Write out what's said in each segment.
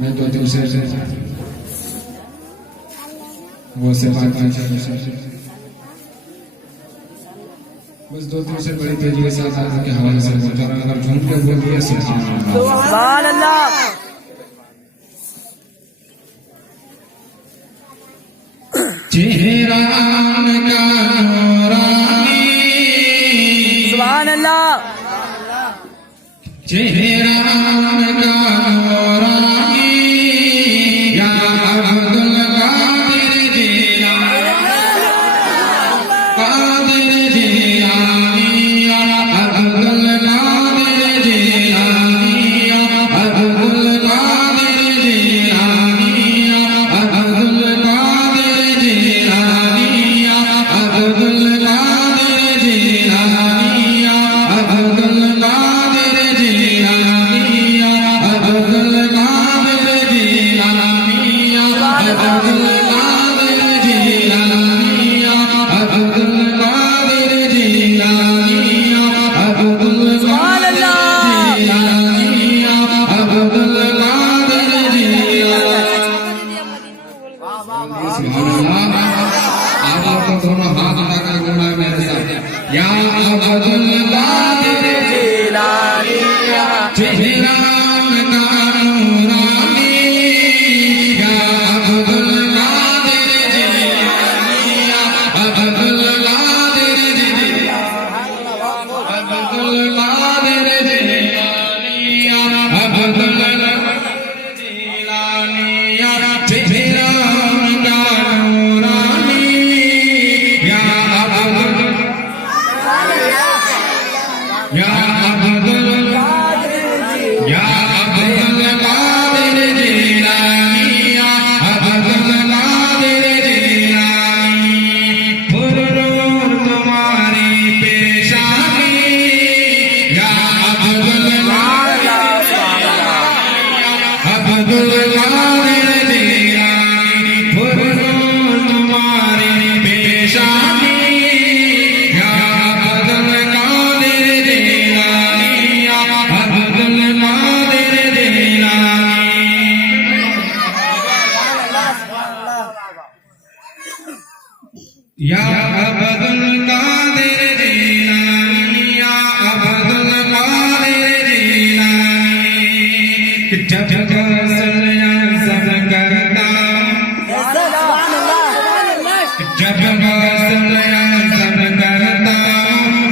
मैं तो तुमसे वो से बात बस दो तीन से बड़ी तेजी के साथ आगे के हवाले से बोलता रहा अगर झूठ के बोल दिया सुभान अल्लाह चेहरा का नूरानी सुभान अल्लाह चेहरा का नूरानी या अब्दुल कादिर जिलानी या अब्दुल कादिर जिलानी या अब्दुल कादिर जिलानी या अब्दुल कादिर जिलानी या अब्दुल कादिर जिलानी या अब्दुल कादिर जिलानी या अब्दुल कादिर जिलानी या अब्दुल कादिर जिलानी या अब्दुल कादिर जिलानी या अब्दुल सुभान अल्लाह जिलानी या अब्दुल कादिर जिलानी आप आपको दोनों हाथ उठाकर बोलना है मेरे साथ या अब्दुल कादिर जिलानी चेहरा का नूरानी या अब्दुल कादिर जिलानी या अब्दुल कादिर जिलानी अब्दुल कादिर जिलानी या अब्दुल कादिर जिलानी या चेहरा का नूरानी या अब्दुल या अब्दुल या अब्दुल कादिर जिलानी या अब्दुल कादिर जिलानी फुरूर तुम्हारी पेशानी या अब्दुल अब्दुल कादिर जिलानी फुरूर तुम्हारी पेशानी या अब्दुल कादिर जिलानी या अब्दुल कादिर जिलानी या अब्दुल कादिर जिलानी या अब्दुल कादिर जिलानी जब गौसलिया सब करता जब गौसलिया सब करता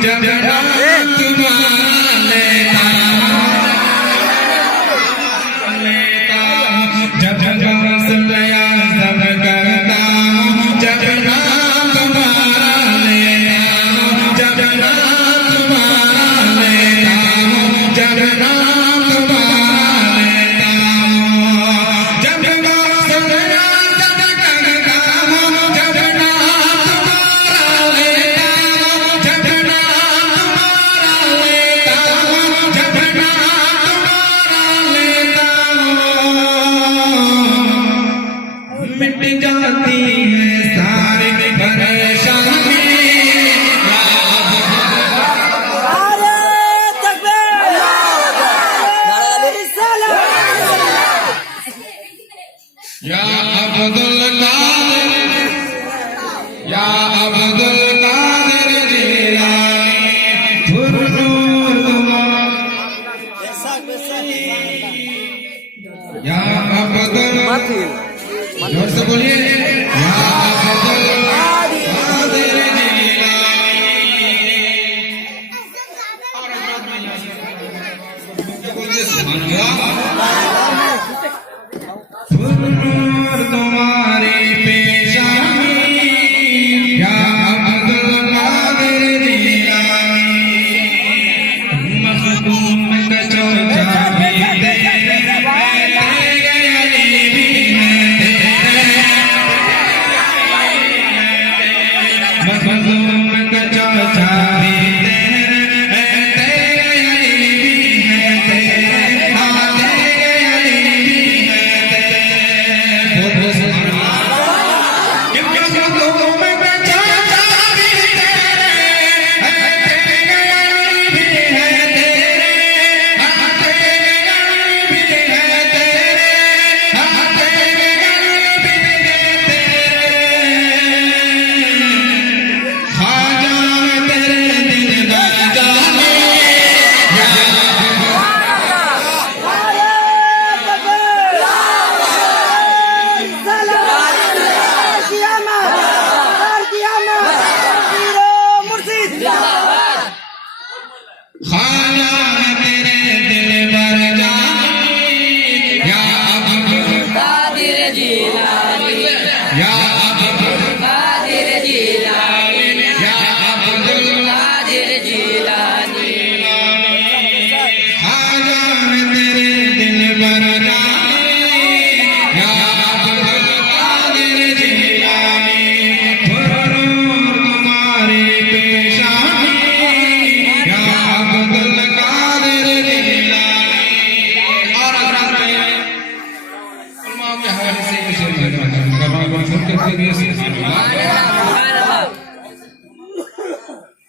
जब रात तुम्हारा लेता जब गौसलिया सब करता जब रात तुम्हारा लेता जब रात तुम्हारा लेता जब रात तुम्हारा लेता जब गौसलिया सब करता जब रात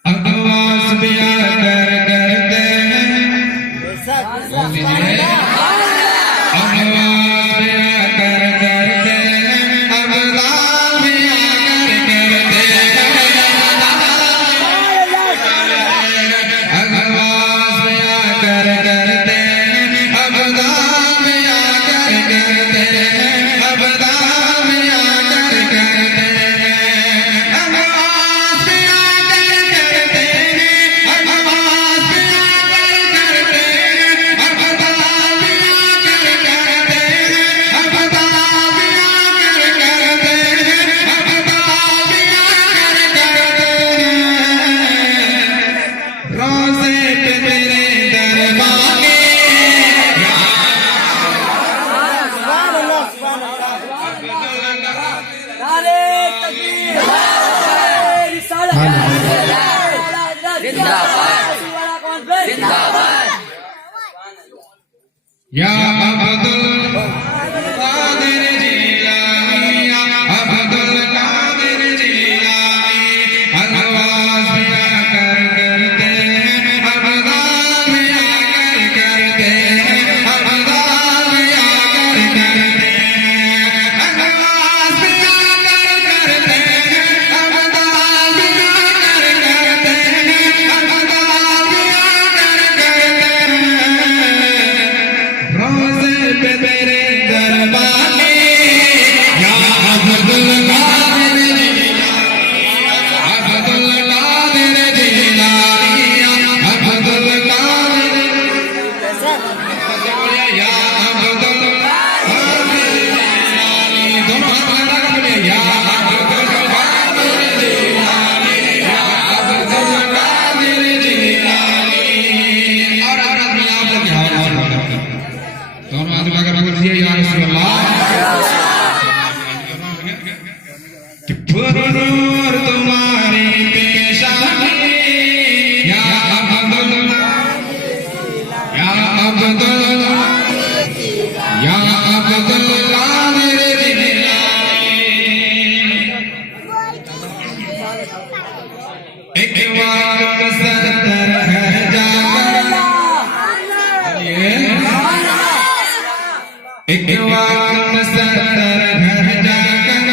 अगवास बिया कर करते हैं बोल दीजिए अगवास बिया कर करते हैं अगवास बिया कर करते हैं अगवास बिया कर करते हैं अगवास बिया कर करते हैं अगवास बिया कर करते हैं अगवास बिया कर करते हैं अगवास बिया कर करते हैं अगवास बिया कर करते हैं अगवास बिया कर करते हैं अगवास बिया कर करते हैं रोज़े पे तेरे दरबार में नारे तकबीर रिसालत जिंदाबाद या अब्दुल कादिर जिलानी या अब्दुल कादिर जिलानी अगवास बिया कर करते हैं अगवास बिया कर करते हैं अगवास बिया कर करते हैं अगवास बिया कर करते हैं अगवास बिया कर करते हैं अगवास बिया कर करते हैं रोज़े पे तेरे दरबार में या अब्दुल कादिर जिलानी अब्दुल कादिर जिलानी अब्दुल कादिर या अब्दुल कादिर जिलानी दोनों हाथ लगा कर बोलिए या अब्दुल कादिर जिलानी या अब्दुल कादिर जिलानी और आराध में आप लोग क्या और दोनों हाथ लगा कर बोलिए या रसूल अल्लाह कि पुरूर तुम्हारी पेशानी या अब्दुल या अब्दुल या अब्दुल कादिर जिलानी एक वक्त सत्तर घर जाकर एक वक्त सत्तर घर जाकर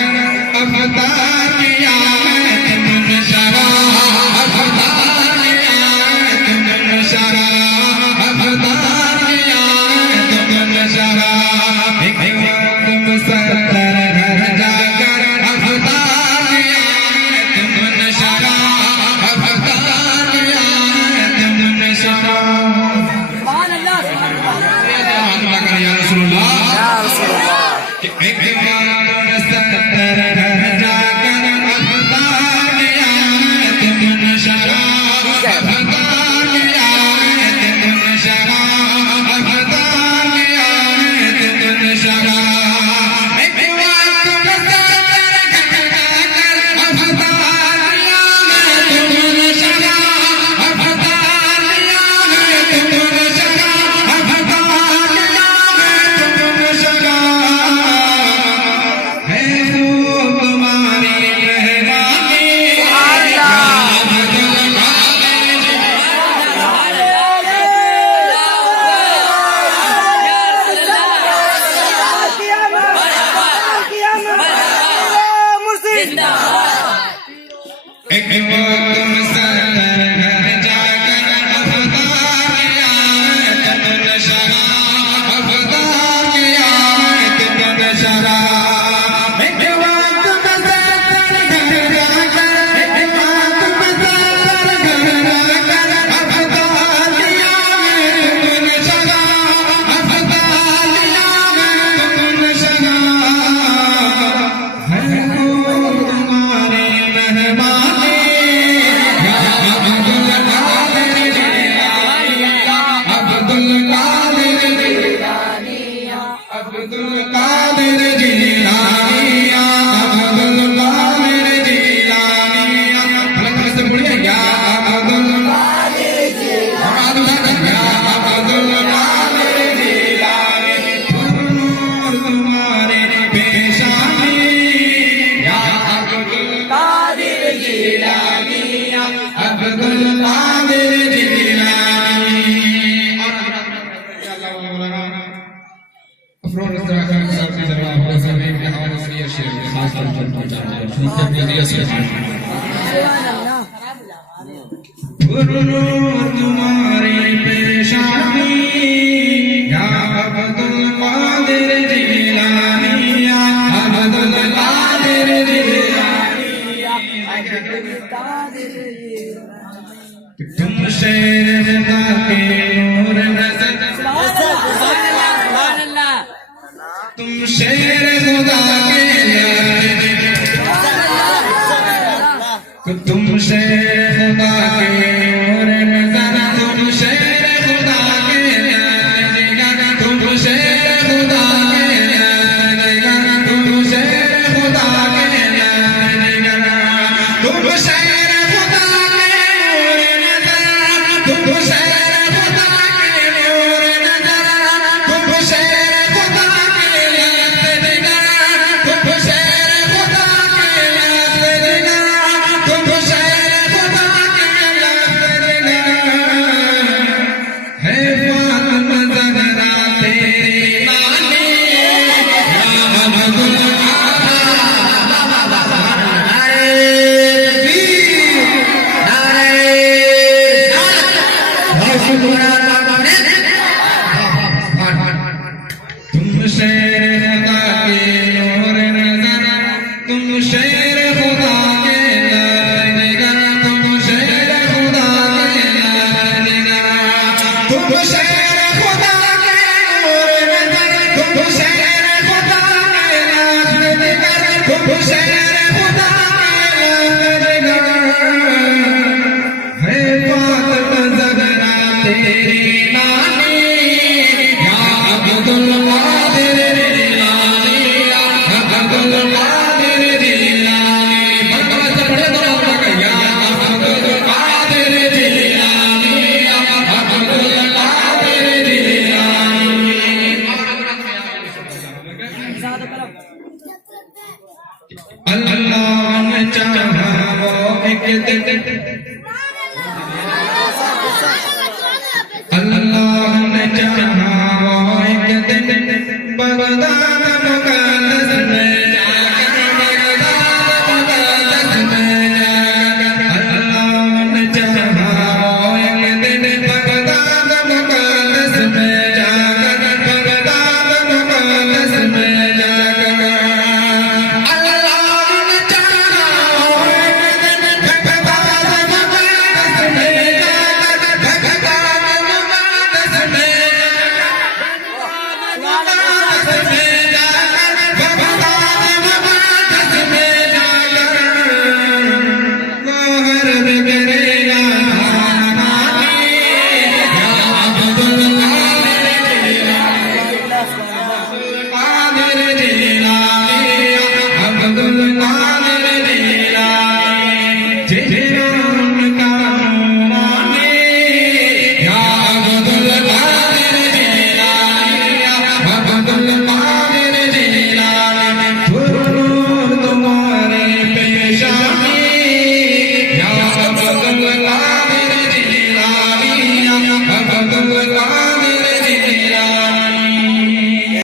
अफ्तार किया है तुमने शराब अफ्तार किया है तुमने शराब अफ्तार किया है तुमने शराब एक वक्त सत्तर घर जाकर अफ्तार किया है तुमने शराब अफ्तार किया है तुमने शराब या रसूलुल्लाह एक बार सत्तर घर जाकर अफ्तार किया है तुमने शराब अफ्तार किया है तुमने शराब अफ्तार किया है तुमने शराब एक बार सत्तर घर जाकर अफ्तार किया है तुमने शराब अफ्तार किया है तुमने शराब अफ्तार किया है तुमने शराब है वो तुम्हारी मेहरबानी या अब्दुल कादिर एक वक्त सत्तर घर जाकर अफ्तार किया है तुमने शराब अफ्तार किया है तुमने शराब एक वक्त सत्तर घर जाकर एक वक्त सत्तर घर जाकर अफ्तार किया है तुमने शराब अफ्तार किया है तुमने शराब है वो तुम्हारी मेहरबानी तुम्हारी पेशानी या अब्दुल कादिर जिलानी या अब्दुल कादिर जिलानी तुम शेर खुदा के नूर नजर तुम शेर खुदा के तुम शेर खुदा के नूर नजर तुम शेर खुदा के जिगर तुम शेर खुदा के जिगर तुम शेर खुदा के जिगर तुम शेर खुदा के नूर नजर तुम शेर खुदा के नूर नजर तुम शेर खुदा के जिगर तुम शेर खुदा के जिगर तुम शेर खुदा के जिगर है फातिमा ज़हरा तेरी नानी या अब्दुल तुम शेर खुदा के नूर नजर तुम शेर खुदा